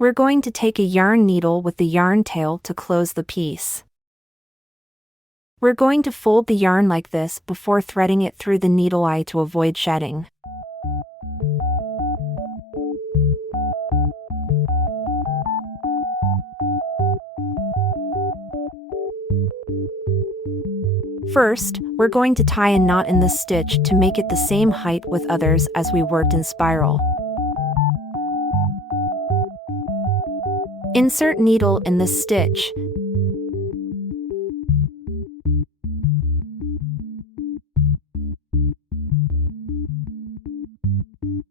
We're going to take a yarn needle with the yarn tail to close the piece. We're going to fold the yarn like this before threading it through the needle eye to avoid shedding. First, we're going to tie a knot in this stitch to make it the same height with others as we worked in spiral. Insert needle in this stitch.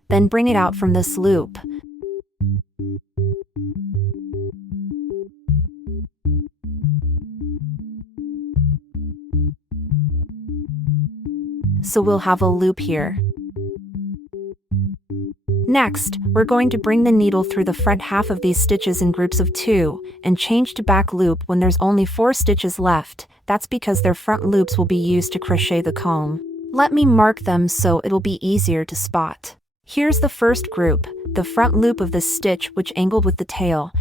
Then bring it out from this loop. So we'll have a loop here. Next, we're going to bring the needle through the front half of these stitches in groups of 2, and change to back loop when there's only 4 stitches left. That's because their front loops will be used to crochet the comb. Let me mark them so it'll be easier to spot. Here's the first group, the front loop of this stitch which angled with the tail,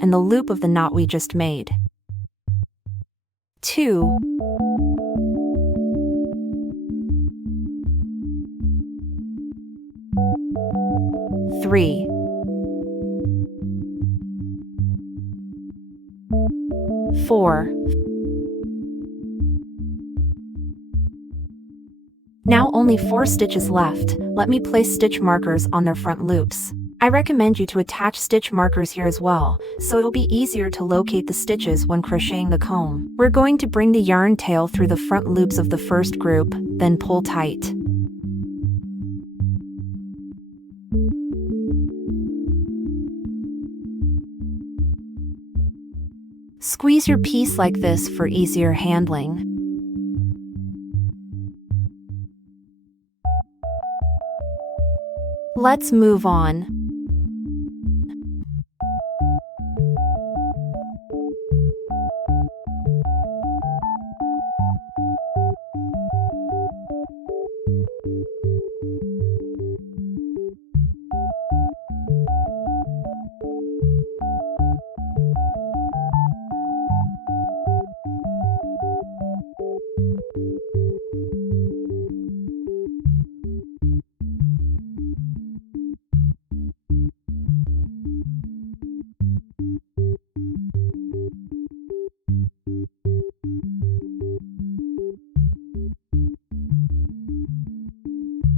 and the loop of the knot we just made. 2, 3, 4. Now only 4 stitches left. Let me place stitch markers on their front loops. I recommend you to attach stitch markers here as well, so it'll be easier to locate the stitches when crocheting the comb. We're going to bring the yarn tail through the front loops of the first group, then pull tight. Squeeze your piece like this for easier handling. Let's move on.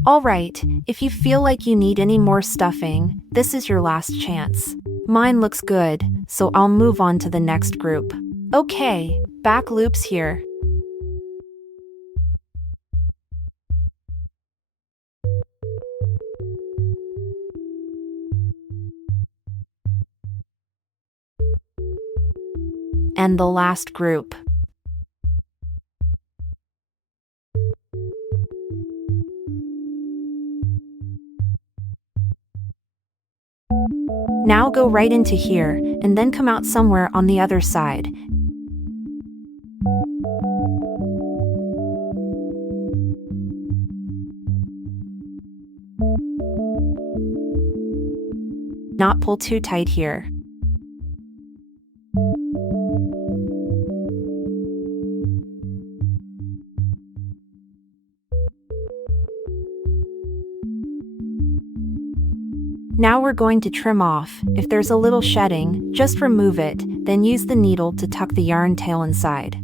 Alright, if you feel like you need any more stuffing, this is your last chance. Mine looks good, so I'll move on to the next group. Okay, back loops here. And the last group. Now go right into here, and then come out somewhere on the other side. Not pull too tight here. Now we're going to trim off. If there's a little shedding, just remove it, then use the needle to tuck the yarn tail inside.